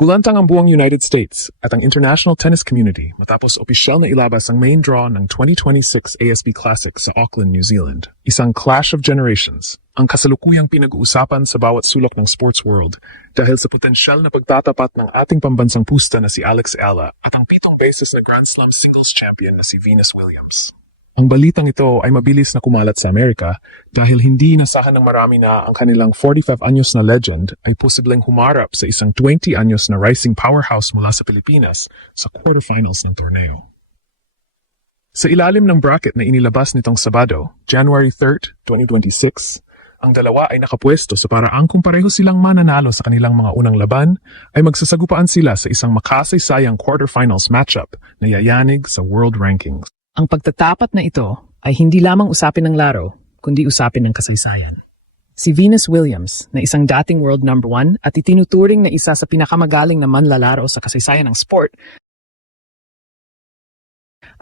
Gulantang ang buong United States at ang international tennis community matapos opisyal na ilabas ang main draw ng 2026 ASB Classic sa Auckland, New Zealand. Isang clash of generations, ang kasalukuyang pinag-uusapan sa bawat sulok ng sports world dahil sa potensyal na pagtatapat ng ating pambansang pusta na si Alex Ala at ang 7 beses na Grand Slam singles champion na si Venus Williams. Ang balitang ito ay mabilis na kumalat sa Amerika dahil hindi inasahan ng marami na ang kanilang 45 anyos na legend ay posibleng humarap sa isang 20 anyos na rising powerhouse mula sa Pilipinas sa quarterfinals ng torneo. Sa ilalim ng bracket na inilabas nitong Sabado, January 3, 2026, ang dalawa ay nakapwesto sa paraang kung pareho silang mananalo sa kanilang mga unang laban, ay magsasagupaan sila sa isang makasaysayang quarterfinals matchup na yayanig sa world rankings. Ang pagtatapat na ito ay hindi lamang usapin ng laro, kundi usapin ng kasaysayan. Si Venus Williams, na isang dating world number 1 at itinuturing na isa sa pinakamagaling na manlalaro sa kasaysayan ng sport,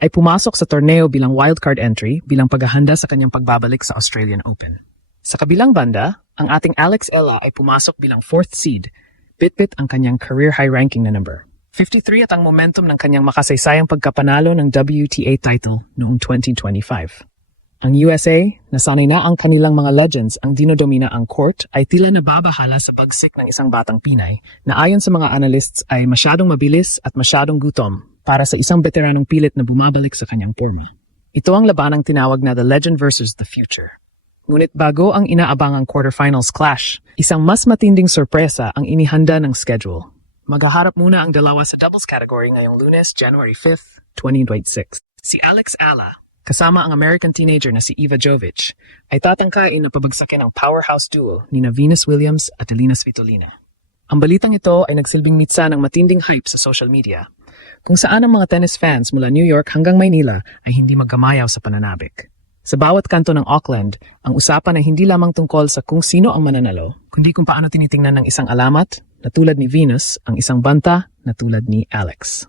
ay pumasok sa torneo bilang wildcard entry bilang paghahanda sa kanyang pagbabalik sa Australian Open. Sa kabilang banda, ang ating Alex Ella ay pumasok bilang 4th seed, bit-bit ang kanyang career high ranking na number 53 at ang momentum ng kanyang makasaysayang pagkapanalo ng WTA title noong 2025. Ang USA, nasanay na ang kanilang mga legends ang dinodomina ang court, ay tila nababahala sa bagsik ng isang batang Pinay na ayon sa mga analysts ay masyadong mabilis at masyadong gutom para sa isang veteranong pilit na bumabalik sa kanyang forma. Ito ang labanang tinawag na The Legend versus the Future. Ngunit bago ang inaabangang quarterfinals clash, isang mas matinding sorpresa ang inihanda ng schedule. Maghaharap muna ang dalawa sa doubles category ngayong Lunes, January 5, 2026. Si Alex Ala, kasama ang American teenager na si Eva Jovic, ay tatangkain na pabagsakin ang powerhouse duo ni Venus Williams at Elina Svitolina. Ang balitang ito ay nagsilbing mitsa ng matinding hype sa social media, kung saan ang mga tennis fans mula New York hanggang Maynila ay hindi magkamayaw sa pananabik. Sa bawat kanto ng Auckland, ang usapan ay hindi lamang tungkol sa kung sino ang mananalo, kundi kung paano tinitingnan ng isang alamat na tulad ni Venus ang isang banta na tulad ni Alex.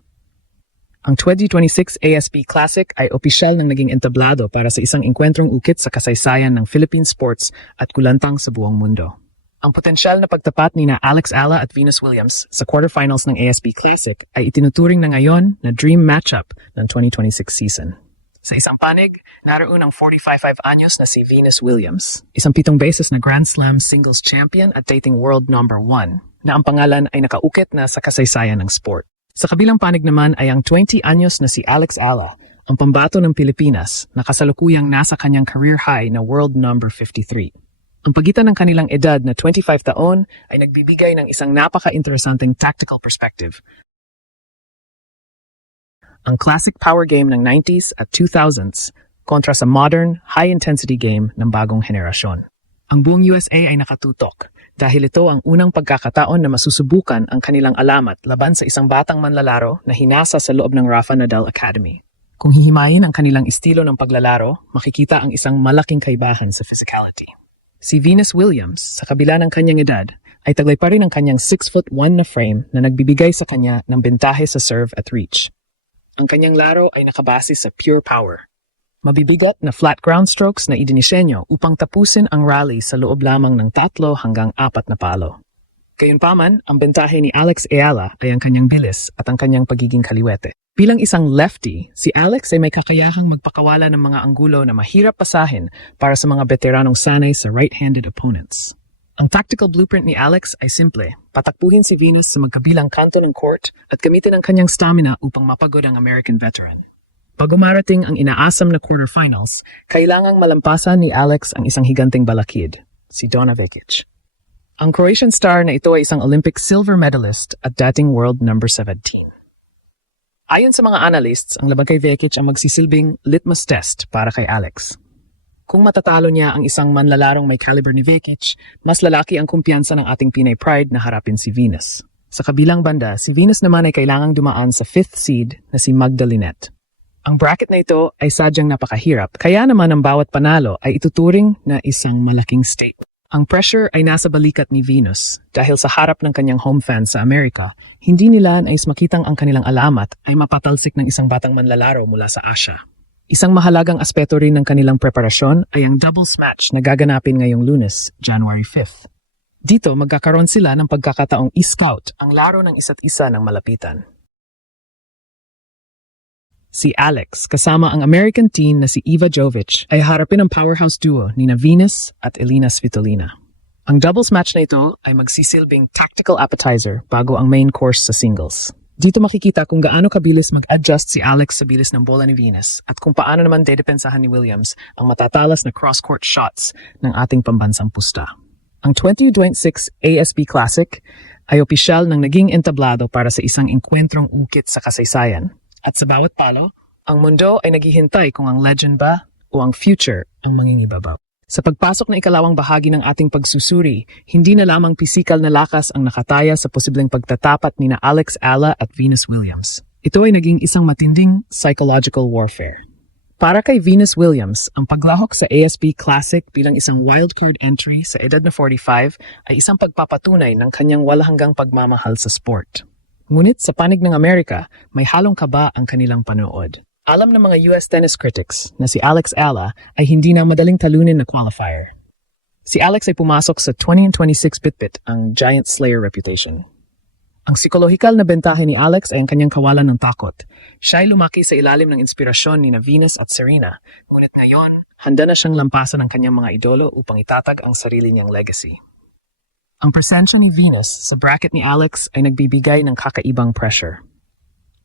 Ang 2026 ASB Classic ay opisyal ng naging entablado para sa isang engkwentrong ukit sa kasaysayan ng Philippine sports at kulantang sa buong mundo. Ang potensyal na pagtapat ni na Alex Ala at Venus Williams sa quarterfinals ng ASB Classic ay itinuturing na ngayon na dream matchup ng 2026 season. Sa isang panig, naroon ang 45 anyos na si Venus Williams, isang 7 beses na Grand Slam singles champion at dating world number 1, na ang pangalan ay nakaukit na sa kasaysayan ng sport. Sa kabilang panig naman ay ang 20 anyos na si Alex Ala, ang pambato ng Pilipinas na kasalukuyang nasa kanyang career high na world number 53. Ang pagitan ng kanilang edad na 25 taon ay nagbibigay ng isang napaka-interesanteng tactical perspective. Ang classic power game ng 90s at 2000s kontra sa modern, high-intensity game ng bagong henerasyon. Ang buong USA ay nakatutok dahil ito ang unang pagkakataon na masusubukan ang kanilang alamat laban sa isang batang manlalaro na hinasa sa loob ng Rafa Nadal Academy. Kung hihimayin ang kanilang estilo ng paglalaro, makikita ang isang malaking kaibahan sa physicality. Si Venus Williams, sa kabila ng kanyang edad, ay taglay pa rin ang kanyang 6'1" na frame na nagbibigay sa kanya ng bentahe sa serve at reach. Ang kanyang laro ay nakabase sa pure power. Mabibigat na flat ground strokes na idinisenyo upang tapusin ang rally sa loob lamang ng 3 hanggang 4 na palo. Gayunpaman, ang bentahe ni Alex Ayala ay ang kanyang bilis at ang kanyang pagiging kaliwete. Bilang isang lefty, si Alex ay may kakayahang magpakawala ng mga anggulo na mahirap pasahin para sa mga veteranong sanay sa right-handed opponents. Ang tactical blueprint ni Alex ay simple, patakbuhin si Venus sa magkabilang kanto ng court at gamitin ang kanyang stamina upang mapagod ang American veteran. Pag umarating ang inaasam na quarterfinals, kailangang malampasan ni Alex ang isang higanting balakid, si Donna Vekic. Ang Croatian star na ito ay isang Olympic silver medalist at dating world number 17. Ayon sa mga analysts, ang laban kay Vekic ang magsisilbing litmus test para kay Alex. Kung matatalo niya ang isang manlalarong may caliber ni Vekic, mas lalaki ang kumpiyansa ng ating Pinay Pride na harapin si Venus. Sa kabilang banda, si Venus naman ay kailangang dumaan sa 5th seed na si Magda Linette. Ang bracket na ito ay sadyang napakahirap, kaya naman ang bawat panalo ay ituturing na isang malaking statement. Ang pressure ay nasa balikat ni Venus dahil sa harap ng kanyang home fans sa Amerika, hindi nila nais makitang ang kanilang alamat ay mapatalsik ng isang batang manlalaro mula sa Asia. Isang mahalagang aspeto rin ng kanilang preparasyon ay ang doubles match na gaganapin ngayong Lunes, January 5. Dito magkakaroon sila ng pagkakataong i-scout ang laro ng isa't isa ng malapitan. Si Alex kasama ang American teen na si Eva Jovic ay harapin ang powerhouse duo ni Venus at Elina Svitolina. Ang doubles match na ito ay magsisilbing tactical appetizer bago ang main course sa singles. Dito makikita kung gaano kabilis mag-adjust si Alex sa bilis ng bola ni Venus at kung paano naman dedepensahan ni Williams ang matatalas na cross-court shots ng ating pambansang pusta. Ang 2026 ASB Classic ay opisyal ng naging entablado para sa isang engkwentrong ukit sa kasaysayan. At sa bawat palo, ang mundo ay naghihintay kung ang legend ba o ang future ang mangingibabaw. Sa pagpasok na ikalawang bahagi ng ating pagsusuri, hindi na lamang pisikal na lakas ang nakataya sa posibleng pagtatapat ni na Alex Ala at Venus Williams. Ito ay naging isang matinding psychological warfare. Para kay Venus Williams, ang paglahok sa ASB Classic bilang isang wildcard entry sa edad na 45 ay isang pagpapatunay ng kanyang walahanggang pagmamahal sa sport. Ngunit sa panig ng Amerika, may halong kaba ang kanilang panood. Alam ng mga US tennis critics na si Alex Ala ay hindi na madaling talunin na qualifier. Si Alex ay pumasok sa 2026 Bitbit ang Giant Slayer reputation. Ang psikolohikal na bentahe ni Alex ay ang kanyang kawalan ng takot. Siya ay lumaki sa ilalim ng inspirasyon ni Venus at Serena, ngunit ngayon, handa na siyang lampasan ang kanyang mga idolo upang itatag ang sarili niyang legacy. Ang presensya ni Venus sa bracket ni Alex ay nagbibigay ng kakaibang pressure.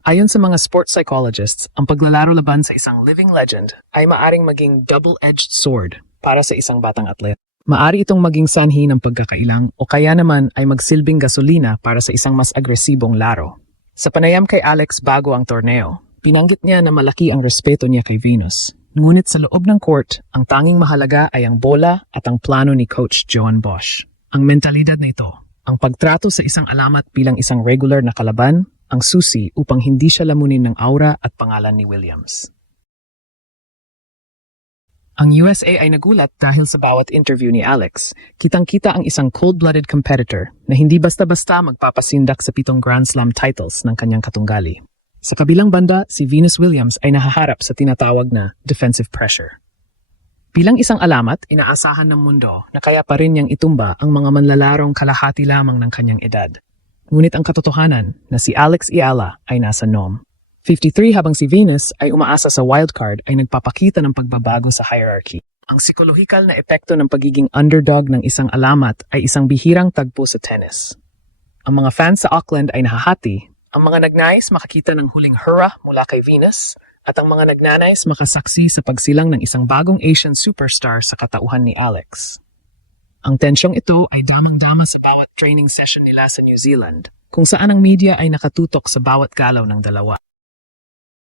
Ayon sa mga sports psychologists, ang paglalaro laban sa isang living legend ay maaring maging double-edged sword para sa isang batang atleta. Maari itong maging sanhi ng pagkakailang o kaya naman ay magsilbing gasolina para sa isang mas agresibong laro. Sa panayam kay Alex bago ang torneo, pinanggit niya na malaki ang respeto niya kay Venus. Ngunit sa loob ng court, ang tanging mahalaga ay ang bola at ang plano ni Coach Joan Bosch. Ang mentalidad na ito, ang pagtrato sa isang alamat bilang isang regular na kalaban, ang susi upang hindi siya lamunin ng aura at pangalan ni Williams. Ang USA ay nagulat dahil sa bawat interview ni Alex. Kitang-kita ang isang cold-blooded competitor na hindi basta-basta magpapasindak sa 7 Grand Slam titles ng kanyang katunggali. Sa kabilang banda, si Venus Williams ay nahaharap sa tinatawag na defensive pressure. Bilang isang alamat, inaasahan ng mundo na kaya pa rin niyang itumba ang mga manlalarong kalahati lamang ng kanyang edad. Ngunit ang katotohanan na si Alex Ala ay nasa NOM. 53 habang si Venus ay umaasa sa wildcard ay nagpapakita ng pagbabago sa hierarchy. Ang psikolohikal na epekto ng pagiging underdog ng isang alamat ay isang bihirang tagpo sa tennis. Ang mga fans sa Auckland ay nahahati, ang mga nagnais makakita ng huling hurrah mula kay Venus, at ang mga nagnanais makasaksi sa pagsilang ng isang bagong Asian superstar sa katauhan ni Alex. Ang tensyong ito ay damang-dama sa bawat training session nila sa New Zealand, kung saan ang media ay nakatutok sa bawat galaw ng dalawa.